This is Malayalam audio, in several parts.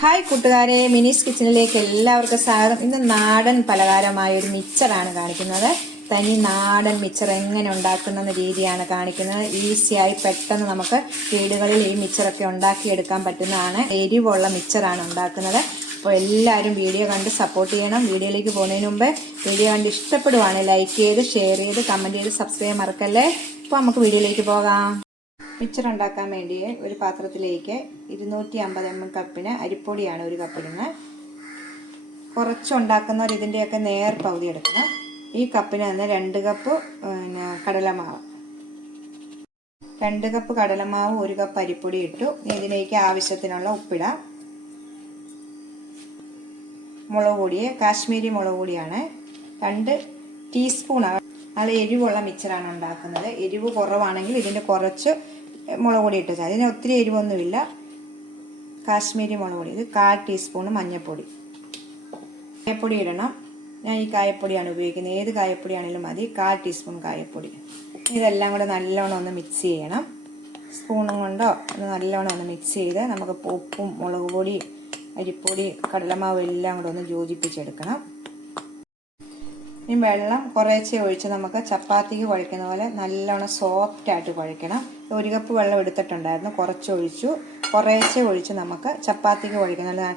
ഹായ് കൂട്ടുകാരെ, മിനീസ് കിച്ചണിലേക്ക് എല്ലാവർക്കും സ്വാഗതം. ഇന്ന് നാടൻ പലഹാരമായ ഒരു മിച്ചറാണ് കാണിക്കുന്നത്. തനി നാടൻ മിച്ചർ എങ്ങനെ ഉണ്ടാക്കുന്ന രീതിയാണ് കാണിക്കുന്നത്. ഈസിയായി പെട്ടെന്ന് നമുക്ക് വീടുകളിൽ ഈ മിച്ചറൊക്കെ ഉണ്ടാക്കിയെടുക്കാൻ പറ്റുന്നതാണ്. എരിവുള്ള മിച്ചറാണ് ഉണ്ടാക്കുന്നത്. അപ്പോൾ എല്ലാവരും വീഡിയോ കണ്ട് സപ്പോർട്ട് ചെയ്യണം. വീഡിയോയിലേക്ക് പോകുന്നതിന് മുമ്പ് വീഡിയോ കണ്ട് ഇഷ്ടപ്പെടുവാണെങ്കിൽ ലൈക്ക് ചെയ്ത്, ഷെയർ ചെയ്ത്, കമൻറ്റ് ചെയ്ത്, സബ്സ്ക്രൈബ് ചെയ്യാൻ മറക്കല്ലേ. അപ്പോൾ നമുക്ക് വീഡിയോയിലേക്ക് പോകാം. മിച്ചർ ഉണ്ടാക്കാൻ വേണ്ടി ഒരു പാത്രത്തിലേക്ക് 250 ml കപ്പിന് അരിപ്പൊടിയാണ് ഒരു കപ്പിടുന്നത്. കുറച്ചുണ്ടാക്കുന്നവർ ഇതിൻ്റെയൊക്കെ നേർ പകുതി എടുക്കണം. ഈ കപ്പിന് തന്നെ 2 കപ്പ് കടലമാവ്, 2 കപ്പ് കടലമാവ്, 1 കപ്പ് അരിപ്പൊടി ഇട്ടു. ഇതിലേക്ക് ആവശ്യത്തിനുള്ള ഉപ്പിടാം. മുളക് പൊടി, കാശ്മീരി മുളക് പൊടിയാണ്, 2 ടീസ്പൂണാണ്. നല്ല എരിവുള്ള മിച്ചറാണ് ഉണ്ടാക്കുന്നത്. എരിവ് കുറവാണെങ്കിൽ ഇതിൻ്റെ കുറച്ച് മുളക് പൊടി ഇട്ട് വെച്ചാൽ, അതിന് ഒത്തിരി എരിവൊന്നുമില്ല. കാശ്മീരി മുളക് പൊടി, ഇത് 1/4 ടീസ്പൂൺ മഞ്ഞൾപ്പൊടി. കായപ്പൊടി ഇടണം. ഞാൻ ഈ കായപ്പൊടിയാണ് ഉപയോഗിക്കുന്നത്. ഏത് കായപ്പൊടിയാണെങ്കിലും മതി. 1/4 ടീസ്പൂൺ കായപ്പൊടി. ഇതെല്ലാം കൂടെ നല്ലോണം ഒന്ന് മിക്സ് ചെയ്യണം. സ്പൂണും കൊണ്ടോ നല്ലോണം ഒന്ന് മിക്സ് ചെയ്ത് നമുക്ക് ഉപ്പും മുളക് പൊടി, അരിപ്പൊടി, കടലമാവ് എല്ലാം കൂടെ ഒന്ന് യോജിപ്പിച്ചെടുക്കണം. ഈ വെള്ളം കുറേശ്ശെ ഒഴിച്ച് നമുക്ക് ചപ്പാത്തിക്ക് കുഴക്കുന്ന പോലെ നല്ലോണം സോഫ്റ്റായിട്ട് കുഴക്കണം. 1 കപ്പ് വെള്ളം എടുത്തിട്ടുണ്ടായിരുന്നു, കുറച്ചൊഴിച്ചു. കുറേശ്ശെ ഒഴിച്ച് നമുക്ക് ചപ്പാത്തിക്ക് കുഴക്കണം.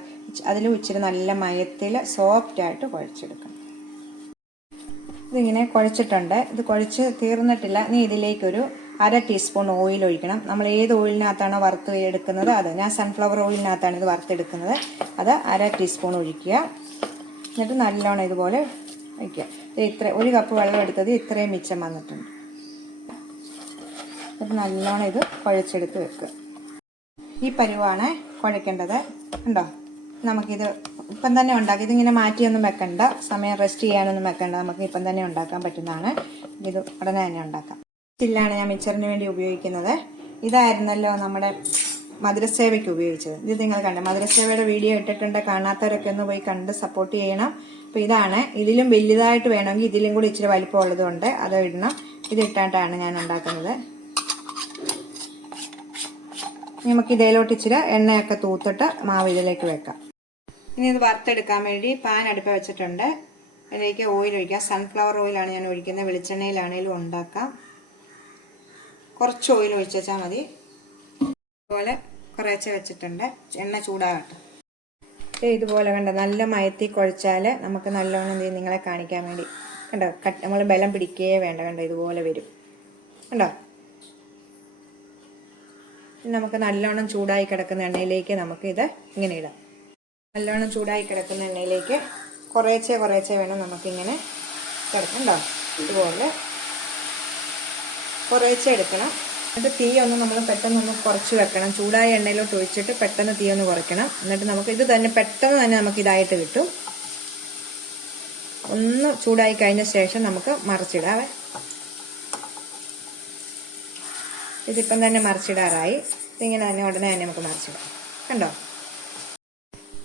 അതിൽ ഇച്ചിരി നല്ല മയത്തിൽ സോഫ്റ്റായിട്ട് കുഴച്ചെടുക്കണം. ഇതിങ്ങനെ കുഴച്ചിട്ടുണ്ട്. ഇത് കുഴച്ച് തീർന്നിട്ടില്ല. ഇനി ഇതിലേക്കൊരു 1/2 ടീസ്പൂൺ ഓയിൽ ഒഴിക്കണം. നമ്മൾ ഏത് ഓയിലിനകത്താണോ വറുത്ത് എടുക്കുന്നത് അത്, ഞാൻ സൺഫ്ലവർ ഓയിലിനകത്താണ് ഇത് വറുത്തെടുക്കുന്നത്. അത് 1/2 ടീസ്പൂൺ ഒഴിക്കുക. എന്നിട്ട് നല്ലോണം ഇതുപോലെ വയ്ക്കുക. ഇത്ര 1 കപ്പ് വെള്ളം എടുത്തത് ഇത്രയും മിച്ചം വന്നിട്ടുണ്ട്. അത് നല്ലോണം ഇത് കുഴച്ചെടുത്ത് വെക്കുക. ഈ പരുവാണ് കുഴക്കേണ്ടത്. ഉണ്ടോ? നമുക്കിത് ഇപ്പം തന്നെ ഉണ്ടാക്കി, ഇതിങ്ങനെ മാറ്റിയൊന്നും വെക്കണ്ട, സമയം റെസ്റ്റ് ചെയ്യാനൊന്നും വെക്കണ്ട. നമുക്ക് ഇപ്പം തന്നെ ഉണ്ടാക്കാൻ പറ്റുന്നതാണ്. ഇത് ഉടനെ തന്നെ ഉണ്ടാക്കാം. ഇതിലാണ് ഞാൻ മിച്ചറിന് വേണ്ടി ഉപയോഗിക്കുന്നത്. ഇതായിരുന്നല്ലോ നമ്മുടെ മധുരസേവയ്ക്ക് ഉപയോഗിച്ചത്. ഇത് നിങ്ങൾ കണ്ടേ, മധുരസേവയുടെ വീഡിയോ ഇട്ടിട്ടുണ്ട്. കാണാത്തവരൊക്കെ ഒന്ന് പോയി കണ്ട് സപ്പോർട്ട് ചെയ്യണം. അപ്പോൾ ഇതാണ്. ഇതിലും വലുതായിട്ട് വേണമെങ്കിൽ ഇതിലും കൂടി ഇച്ചിരി വലിപ്പമുള്ളതുകൊണ്ട് അത് ഇടണം. ഇതിട്ടായിട്ടാണ് ഞാൻ ഉണ്ടാക്കുന്നത്. നമുക്ക് ഇതിലോട്ട് ഇച്ചിരി എണ്ണയൊക്കെ തൂത്തിട്ട് മാവ് ഇതിലേക്ക് വെക്കാം. ഇനി ഇത് വറുത്തെടുക്കാൻ വേണ്ടി പാൻ അടുപ്പ് വെച്ചിട്ടുണ്ട്. അതിലേക്ക് ഓയിൽ ഒഴിക്കാം. സൺഫ്ലവർ ഓയിലാണ് ഞാൻ ഒഴിക്കുന്നത്. വെളിച്ചെണ്ണയിലാണെങ്കിലും ഉണ്ടാക്കാം. കുറച്ച് ഓയിൽ ഒഴിച്ചാൽ മതി. ഇതുപോലെ കുറേശ്ശെ വെച്ചിട്ടുണ്ട്. എണ്ണ ചൂടാകട്ടെ. ഇതുപോലെ കണ്ട നല്ല മയത്തി കുഴച്ചാൽ നമുക്ക് നല്ലോണം നിങ്ങളെ കാണിക്കാൻ വേണ്ടി കണ്ടോ, നമ്മൾ ബലം പിടിക്കുകയേ വേണ്ട. കണ്ടോ, ഇതുപോലെ വരും. കണ്ടോ? നമുക്ക് നല്ലോണം ചൂടായി കിടക്കുന്ന എണ്ണയിലേക്ക് നമുക്കിത് ഇങ്ങനെ ഇടാം. നല്ലോണം ചൂടായി കിടക്കുന്ന എണ്ണയിലേക്ക് കുറേശ്ശെ കുറേശ്ശെ വേണം നമുക്കിങ്ങനെ കിടക്കണ്ടോ, ഇതുപോലെ കുറേശ്ശെ എടുക്കണം. എന്നിട്ട് തീ ഒന്ന് നമ്മൾ പെട്ടെന്നൊന്ന് കുറച്ച് വെക്കണം. ചൂടായ എണ്ണയിലോട്ട് ഒഴിച്ചിട്ട് പെട്ടെന്ന് തീ ഒന്ന് കുറയ്ക്കണം. എന്നിട്ട് നമുക്ക് ഇത് തന്നെ പെട്ടെന്ന് തന്നെ നമുക്ക് ഇതായിട്ട് കിട്ടും. ഒന്ന് ചൂടായി കഴിഞ്ഞ ശേഷം നമുക്ക് മറിച്ചിടാവേ. ഇതിപ്പം തന്നെ മറിച്ചിടാറായി. ഇതിങ്ങനെ തന്നെ ഉടനെ തന്നെ നമുക്ക് മറിച്ചിടാം. കണ്ടോ?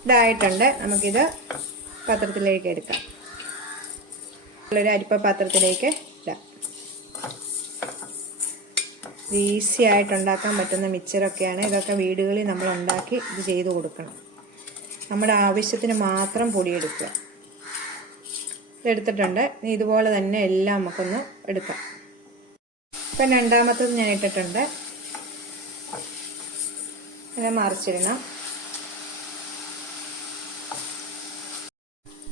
ഇതായിട്ടുണ്ട്. നമുക്കിത് പാത്രത്തിലേക്ക് എടുക്കാം. ഒരു അരിപ്പ പാത്രത്തിലേക്ക് ഇടാം. ഈസി ആയിട്ട് ഉണ്ടാക്കാൻ പറ്റുന്ന മിച്ചറൊക്കെയാണ്. ഇതൊക്കെ വീടുകളിൽ നമ്മൾ ഉണ്ടാക്കി ഇത് ചെയ്ത് കൊടുക്കണം. നമ്മുടെ ആവശ്യത്തിന് മാത്രം പൊടിയെടുക്കുക. ഇതെടുത്തിട്ടുണ്ട്. ഇതുപോലെ തന്നെ എല്ലാം നമുക്കൊന്ന് എടുക്കാം. ഇപ്പം രണ്ടാമത്തത് ഞാൻ ഇട്ടിട്ടുണ്ട്. ഇങ്ങനെ മറിച്ചിടണം.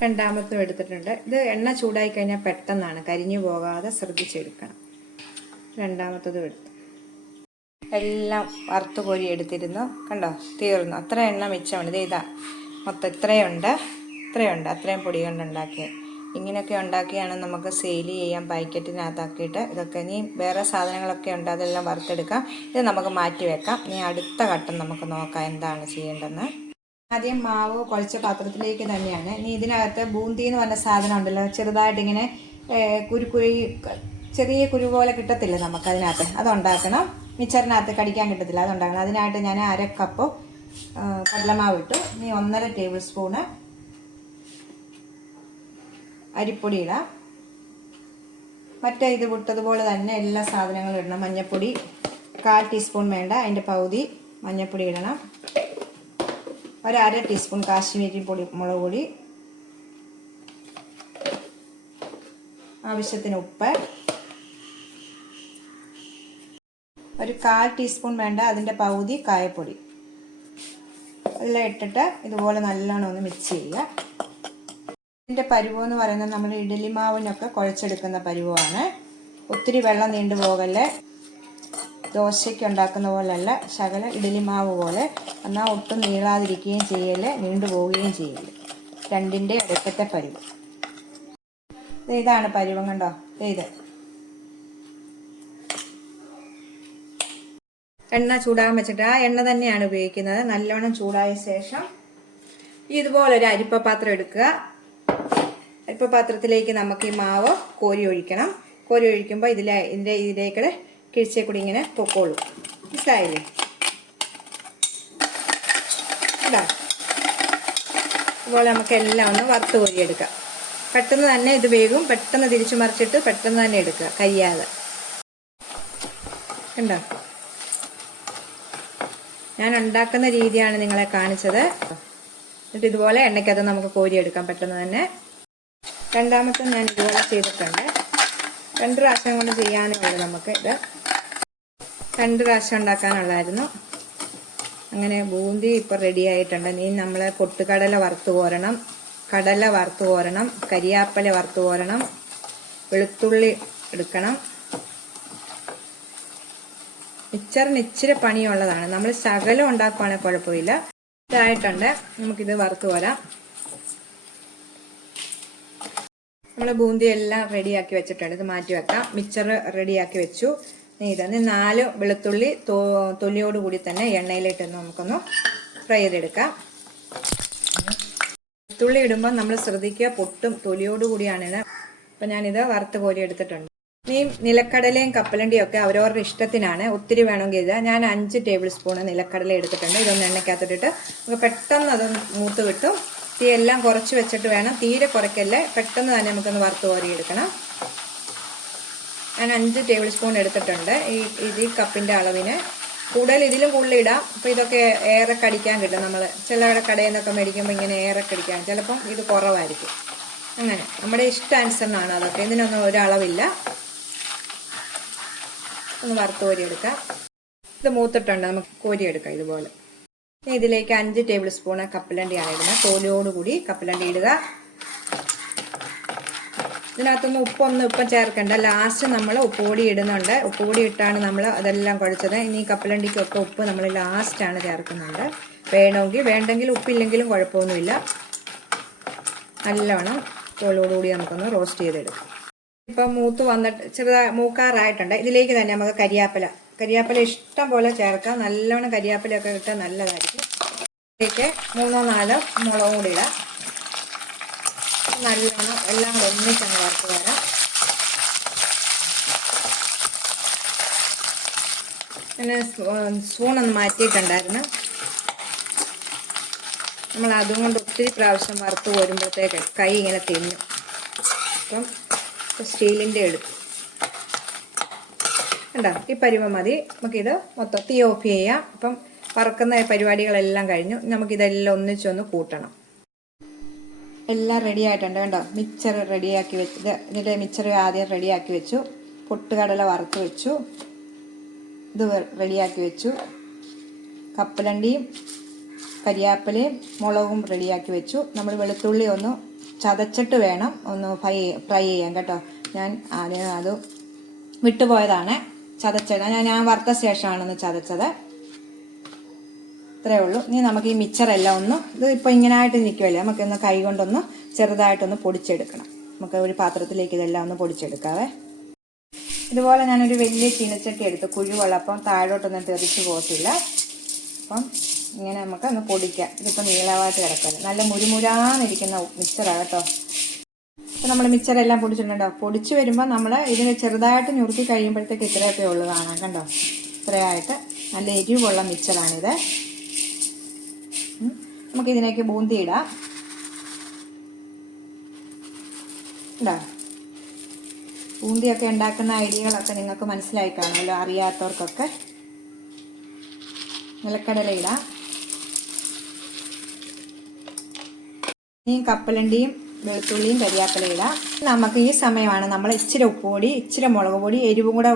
രണ്ടാമത്തും എടുത്തിട്ടുണ്ട്. ഇത് എണ്ണ ചൂടായി കഴിഞ്ഞാൽ പെട്ടെന്നാണ്, കരിഞ്ഞു പോകാതെ ശ്രദ്ധിച്ചെടുക്കണം. രണ്ടാമത്തതും എടുത്തു. എല്ലാം വറുത്ത് കോരി എടുത്തിരുന്നു. കണ്ടോ? തീർന്നു. അത്ര എണ്ണ മിച്ചമുണ്ട്. ഇതാ മൊത്തം ഇത്രയുണ്ട്. അത്രയും പൊടി കൊണ്ട് ഉണ്ടാക്കിയത്. ഇങ്ങനെയൊക്കെ ഉണ്ടാക്കിയാണ് നമുക്ക് സെയിൽ ചെയ്യാം, പാക്കറ്റിനകത്താക്കിയിട്ട്. ഇതൊക്കെ ഇനി വേറെ സാധനങ്ങളൊക്കെ ഉണ്ട്, അതെല്ലാം വറുത്തെടുക്കാം. ഇത് നമുക്ക് മാറ്റി വെക്കാം. ഇനി അടുത്ത ഘട്ടം നമുക്ക് നോക്കാം എന്താണ് ചെയ്യേണ്ടതെന്ന്. ആദ്യം മാവ് കുഴച്ച പാത്രത്തിലേക്ക് തന്നെയാണ്. ഇനി ഇതിനകത്ത് ബൂന്തി എന്ന് പറഞ്ഞ സാധനം ഉണ്ടല്ലോ, ചെറുതായിട്ടിങ്ങനെ ചെറിയ കുരു പോലെ കിട്ടത്തില്ല നമുക്കതിനകത്ത്. അതുണ്ടാക്കണം. മിച്ചറിനകത്ത് കടിക്കാൻ കിട്ടത്തില്ല, അതുണ്ടാക്കണം. അതിനായിട്ട് ഞാൻ 1/2 കപ്പ് കടലമാവ് ഇട്ടു. ഇനി 1.5 ടേബിൾ സ്പൂണ് അരിപ്പൊടി ഇടാം. മറ്റേ ഇത് വിട്ടതുപോലെ തന്നെ എല്ലാ സാധനങ്ങളും ഇടണം. മഞ്ഞൾപ്പൊടി 1/4 ടീസ്പൂൺ വേണ്ട, അതിൻ്റെ പകുതി മഞ്ഞൾപ്പൊടി ഇടണം. ഒരു 1/2 ടീസ്പൂൺ കാശ്മീരി മുളക് പൊടി, ആവശ്യത്തിന് ഉപ്പ്, ഒരു 1/4 ടീസ്പൂൺ വേണ്ട അതിൻ്റെ പകുതി കായപ്പൊടി, എല്ലാം ഇട്ടിട്ട് ഇതുപോലെ നല്ലോണം ഒന്ന് മിക്സ് ചെയ്യുക. ഇതിൻ്റെ പരുവം എന്ന് പറയുന്നത് നമ്മൾ ഇഡ്ഡലി മാവിനൊക്കെ കുഴച്ചെടുക്കുന്ന പരുവമാണ്. ഒത്തിരി വെള്ളം നീണ്ടു പോകല്ലേ, ദോശയ്ക്ക് ഉണ്ടാക്കുന്ന പോലെയല്ല, ശകല ഇഡ്ഡലി മാവ് പോലെ. എന്നാൽ ഒട്ടും നീളാതിരിക്കുകയും ചെയ്യല്, നീണ്ടു പോവുകയും ചെയ്യല്. രണ്ടിൻ്റെ ഇടയ്ക്കത്തെ പരുവം. ഇതാണ് പരുവം, കണ്ടോ? ഇത് എണ്ണ ചൂടാകാൻ വെച്ചിട്ട് ആ എണ്ണ തന്നെയാണ് ഉപയോഗിക്കുന്നത്. നല്ലോണം ചൂടായ ശേഷം ഇതുപോലൊരു അരിപ്പപാത്രം എടുക്കുക. അരിപ്പപാത്രത്തിലേക്ക് നമുക്ക് ഈ മാവ് കോരി ഒഴിക്കണം. കോരി ഒഴിക്കുമ്പോൾ ഇതിലേക്ക് കിഴിച്ചേ കൂടി ഇങ്ങനെ പൊക്കോളൂ. മനസ്സിലായില്ലേ? ഇതാ ഇതുപോലെ നമുക്ക് എല്ലാം ഒന്ന് വറുത്ത് കോരിയെടുക്കാം. പെട്ടെന്ന് തന്നെ ഇത് വേഗം. പെട്ടെന്ന് തിരിച്ചു മറിച്ചിട്ട് പെട്ടെന്ന് തന്നെ എടുക്കുക, കഴിയാതെ. കണ്ടോ? ഞാൻ ഉണ്ടാക്കുന്ന രീതിയാണ് നിങ്ങളെ കാണിച്ചത്. എന്നിട്ട് ഇതുപോലെ എണ്ണയ്ക്കകത്ത് നമുക്ക് കോരിയെടുക്കാം പെട്ടെന്ന് തന്നെ. രണ്ടാമത്തെ ഞാൻ ഇതുപോലെ ചെയ്തിട്ടുണ്ട്. 2 പ്രാവശ്യം കൊണ്ട് ചെയ്യാനുള്ളത് നമുക്ക്. ഇത് 2 പ്രാവശ്യം ഉണ്ടാക്കാനുള്ളായിരുന്നു. അങ്ങനെ ബൂന്തി ഇപ്പോൾ റെഡി ആയിട്ടുണ്ട്. ഇനി നമ്മൾ പൊട്ടുകടല വറുത്ത് കോരണം, കടല വറുത്ത് കോരണം, കരിയാപ്പല വറുത്ത് കോരണം, വെളുത്തുള്ളി എടുക്കണം. മിച്ചറിന് ഇച്ചിരി പണിയുള്ളതാണ്. നമ്മൾ ശകലം ഉണ്ടാക്കുവാണെങ്കിൽ കുഴപ്പമില്ല. ഇതായിട്ടുണ്ട്. നമുക്കിത് വറുത്ത് കോരാം. നമ്മൾ ബൂന്തി എല്ലാം റെഡിയാക്കി വെച്ചിട്ടുണ്ട്. ഇത് മാറ്റി വെക്കാം. മിച്ചർ റെഡിയാക്കി വെച്ചു. ഇതന്നെ 4 വെളുത്തുള്ളി തൊലിയോടുകൂടി തന്നെ എണ്ണയിലിട്ട് നമുക്കൊന്ന് ഫ്രൈ ചെയ്തെടുക്കാം. വെളുത്തുള്ളി ഇടുമ്പോൾ നമ്മൾ ശ്രദ്ധിക്കുക, പൊട്ടും. തൊലിയോടുകൂടിയാണ്. അപ്പം ഞാനിത് വറുത്ത് കോരി എടുത്തിട്ടുണ്ട്. ഈ നിലക്കടലയും കപ്പലണ്ടിയും ഒക്കെ അവരവരുടെ ഇഷ്ടത്തിനാണ്. ഒത്തിരി വേണമെങ്കിൽ ഇത് ഞാൻ 5 ടേബിൾ സ്പൂൺ നിലക്കടല എടുത്തിട്ടുണ്ട്. ഇതൊന്ന് എണ്ണയ്ക്കകത്തിട്ടിട്ട് നമുക്ക് പെട്ടെന്ന് അത് മൂത്ത് കിട്ടും. തീ എല്ലാം കുറച്ച് വെച്ചിട്ട് വേണം, തീരെ കുറയ്ക്കല്ലേ. പെട്ടെന്ന് തന്നെ നമുക്കൊന്ന് വറുത്ത് കോരി എടുക്കണം. ഞാൻ 5 ടേബിൾ സ്പൂൺ എടുത്തിട്ടുണ്ട്. ഈ കപ്പിൻ്റെ അളവിന്. കൂടുതൽ ഇതിലും കൂടുതൽ ഇടാം. അപ്പോൾ ഇതൊക്കെ ഏറെ കടിക്കാൻ കിട്ടും. നമ്മൾ ചില കടയിൽ നിന്നൊക്കെ മേടിക്കുമ്പോൾ ഇങ്ങനെ ഏറെ കടിക്കാൻ, ചിലപ്പം ഇത് കുറവായിരിക്കും. അങ്ങനെ നമ്മുടെ ഇഷ്ടാനുസരണമാണ് അതൊക്കെ. ഇതിനൊന്നും ഒരളവില്ല. ഒന്ന് വറുത്ത് കോരിയെടുക്കാം. ഇത് മൂത്തിട്ടുണ്ട്, നമുക്ക് കോരിയെടുക്കാം ഇതുപോലെ. ഇതിലേക്ക് 5 ടേബിൾ സ്പൂൺ കപ്പലണ്ടിയാണ് ഇടുന്നത്. തോലോടുകൂടി കപ്പലണ്ടി ഇടുക. ഇതിനകത്തൊന്നും ഉപ്പം ചേർക്കണ്ട. ലാസ്റ്റ് നമ്മൾ ഉപ്പുപൊടി ഇടുന്നുണ്ട്. ഉപ്പുപൊടി ഇട്ടാണ് നമ്മൾ അതെല്ലാം കുഴച്ചത്. ഇനി കപ്പലണ്ടിക്കൊക്കെ ഉപ്പ് നമ്മൾ ലാസ്റ്റാണ് ചേർക്കുന്നുണ്ട്. വേണ്ടെങ്കിൽ ഉപ്പില്ലെങ്കിലും കുഴപ്പമൊന്നുമില്ല. നല്ലവണ്ണം തോലോടുകൂടി നമുക്കൊന്ന് റോസ്റ്റ് ചെയ്തെടുക്കാം. ഇപ്പം മൂത്ത് വന്നിട്ട് ചെറുതായി മൂക്കാറായിട്ടുണ്ട്. ഇതിലേക്ക് തന്നെ നമുക്ക് കരിയാപ്പല ഇഷ്ടം പോലെ ചേർക്കാം. നല്ലവണ്ണം കരിയാപ്പലയൊക്കെ ഇട്ടാൽ നല്ലതായിരിക്കും. ഇതിലേക്ക് 3-4 മുളകും കൂടി ഇടാം. നല്ലോണം എല്ലാം ഒന്നിച്ചങ്ങ് വറുത്ത് വരാം. പിന്നെ സ്പൂണൊന്ന് മാറ്റിയിട്ടുണ്ടായിരുന്നു. നമ്മൾ അതുകൊണ്ട് ഒത്തിരി പ്രാവശ്യം വറുത്ത് വരുമ്പോഴത്തേക്ക് കൈ ഇങ്ങനെ തിന്നും. അപ്പം സ്റ്റീലിൻ്റെ എടുത്തു. കണ്ടോ? ഈ പരുവം മതി. നമുക്കിത് മൊത്തം തീ ഓഫ് ചെയ്യാം. അപ്പം വറുക്കുന്ന പരിപാടികളെല്ലാം കഴിഞ്ഞു. നമുക്കിതെല്ലാം ഒന്നിച്ചൊന്ന് കൂട്ടണം. എല്ലാം റെഡി ആയിട്ടുണ്ട്. കണ്ടോ? മിക്സർ റെഡിയാക്കി വെച്ചത്. ഇതിൻ്റെ മിക്സർ ആദ്യം റെഡിയാക്കി വെച്ചു. പൊട്ടുകടല വറുത്ത് വെച്ചു. ഇത് റെഡിയാക്കി വെച്ചു. കപ്പലണ്ടിയും കരിയാപ്പലയും മുളകും റെഡിയാക്കി വെച്ചു. നമ്മൾ വെളുത്തുള്ളി ഒന്ന് ചതച്ചിട്ട് വേണം ഒന്ന് ഫ്രൈ ചെയ്യാൻ കേട്ടോ. ഞാൻ ആദ്യം അത് വിട്ടുപോയതാണ്. ചതച്ചത് ഞാൻ വറുത്ത ശേഷമാണെന്ന് ചതച്ചത്. ഇത്രയേ ഉള്ളൂ. ഇനി നമുക്ക് ഈ മിക്സറെല്ലാം ഒന്ന്, ഇത് ഇപ്പോൾ ഇങ്ങനായിട്ട് നിൽക്കുമല്ലേ, നമുക്കൊന്ന് കൈ കൊണ്ടൊന്ന് ചെറുതായിട്ടൊന്ന് പൊടിച്ചെടുക്കണം. നമുക്ക് ഒരു പാത്രത്തിലേക്ക് ഇതെല്ലാം ഒന്ന് പൊടിച്ചെടുക്കാവേ. ഇതുപോലെ ഞാനൊരു വലിയ ചീനച്ചട്ടി എടുത്ത്, കുഴിവെള്ളപ്പം താഴോട്ടൊന്നും തെറിച്ച് പോകത്തില്ല. അപ്പം ഇങ്ങനെ നമുക്ക് ഒന്ന് പൊടിക്കാം. ഇതിപ്പോൾ നീളമായിട്ട് കിടക്കാൻ നല്ല മുരുമുരാന്നിരിക്കുന്ന മിക്സറാണ് കേട്ടോ. അപ്പോൾ നമ്മൾ മിക്സറെല്ലാം പൊടിച്ചിട്ടുണ്ടോ? പൊടിച്ച് വരുമ്പോൾ നമ്മൾ ഇതിന് ചെറുതായിട്ട് ഞുറുക്കി കഴിയുമ്പോഴത്തേക്ക് ഇത്രയൊക്കെ ഉള്ളു കാണാം. കണ്ടോ? ഇത്രയായിട്ട് നല്ല എരിവുള്ള മിക്സറാണിത്. നമുക്കിതിനേക്ക് ബൂന്തി ഇടാം. ഇതാ ബൂന്തിയൊക്കെ ഉണ്ടാക്കുന്ന ഐഡിയകളൊക്കെ നിങ്ങൾക്ക് മനസ്സിലായി കാണുമല്ലോ, അറിയാത്തവർക്കൊക്കെ. നിലക്കടല ഇടാം. ഈ കപ്പലണ്ടിയും വെളുത്തുള്ളിയും കരിയാപ്പിലയും ഇടാം. നമുക്ക് ഈ സമയമാണ് നമ്മൾ ഇച്ചിരി ഉപ്പുപൊടി, ഇച്ചിരി മുളക് പൊടി, എരിവും കൂടെ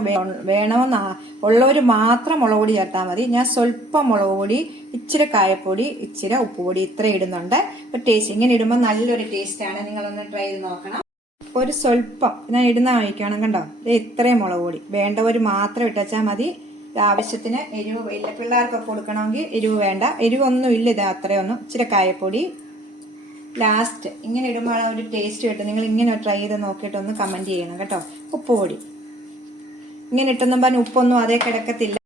വേണമെന്ന് ഉള്ളവർ മാത്രം മുളക് പൊടി ചേർത്താൽ മതി. ഞാൻ സ്വല്പം മുളക് പൊടി, ഇച്ചിരി കായപ്പൊടി, ഇച്ചിരി ഉപ്പുപൊടി ഇത്ര ഇടുന്നുണ്ട്. ഒരു ടേസ്റ്റ് ഇങ്ങനെ ഇടുമ്പോൾ നല്ലൊരു ടേസ്റ്റാണ്. നിങ്ങളൊന്ന് ട്രൈ ചെയ്ത് നോക്കണം. ഒരു സ്വല്പം ഞാൻ ഇടുന്ന കഴിക്കണം. കണ്ടോ, ഇത്രയും മുളക് പൊടി വേണ്ടവർ മാത്രം ഇട്ടുവച്ചാൽ മതി. ആവശ്യത്തിന് എരിവ് ഇല്ല, പിള്ളേർക്കൊക്കെ കൊടുക്കണമെങ്കിൽ എരിവ് വേണ്ട, എരിവൊന്നും ഇല്ല. ഇത് അത്രയൊന്നും. ഇച്ചിരി കായപ്പൊടി ലാസ്റ്റ്. ഇങ്ങനെ ഇടുമ്പോൾ ഒരു ടേസ്റ്റ് കിട്ടും. നിങ്ങൾ ഇങ്ങനെ ട്രൈ ചെയ്ത് നോക്കിയിട്ട് ഒന്ന് കമന്റ് ചെയ്യണം കേട്ടോ. ഉപ്പുപൊടി ഇങ്ങനെ ഇട്ടെന്നും പറഞ്ഞ് ഉപ്പൊന്നും അതേ കിടക്കത്തില്ല.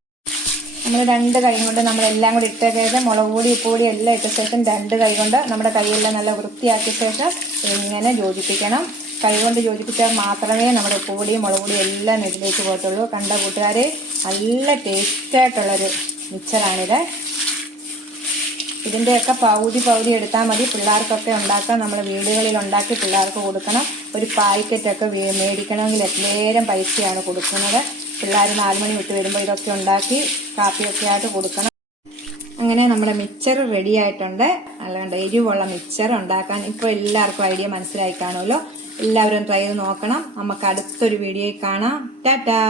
നമ്മൾ 2 കൈ കൊണ്ട് നമ്മളെല്ലാം കൂടി ഇട്ടേക്കരുത്. മുളക് പൊടി ഉപ്പുപൊടി എല്ലാം ഇട്ട ശേഷം 2 കൈ കൊണ്ട് നമ്മുടെ കൈയെല്ലാം നല്ല വൃത്തിയാക്കിയ ശേഷം ഇങ്ങനെ യോജിപ്പിക്കണം. കൈ കൊണ്ട് യോജിപ്പിച്ചാൽ മാത്രമേ നമ്മുടെ ഉപ്പുപൊടിയും മുളക് പൊടിയും എല്ലാം ഇതിലേക്ക് പോകത്തുള്ളൂ. കണ്ട കൂട്ടുകാരെ, നല്ല ടേസ്റ്റായിട്ടുള്ളൊരു മിക്സറാണിത്. ഇതിൻ്റെയൊക്കെ പകുതി എടുത്താൽ മതി. പിള്ളേർക്കൊക്കെ ഉണ്ടാക്കാം. നമ്മൾ വീടുകളിൽ ഉണ്ടാക്കി പിള്ളേർക്ക് കൊടുക്കണം. ഒരു പാക്കറ്റൊക്കെ മേടിക്കണമെങ്കിൽ എത്രയേരം പൈസയാണ് കൊടുക്കുന്നത്. പിള്ളേർ 4 മണി വിട്ട് വരുമ്പോൾ ഇതൊക്കെ ഉണ്ടാക്കി കാപ്പിയൊക്കെ ആയിട്ട് കൊടുക്കണം. അങ്ങനെ നമ്മുടെ മിക്സർ റെഡി ആയിട്ടുണ്ട്. അല്ലാണ്ട് എരിവുള്ള മിക്സർ ഉണ്ടാക്കാൻ ഇപ്പോൾ എല്ലാവർക്കും ഐഡിയ മനസ്സിലായി കാണുമല്ലോ. എല്ലാവരും ട്രൈ ചെയ്ത് നോക്കണം. നമുക്ക് അടുത്തൊരു വീഡിയോയിൽ കാണാം. ടാറ്റാ.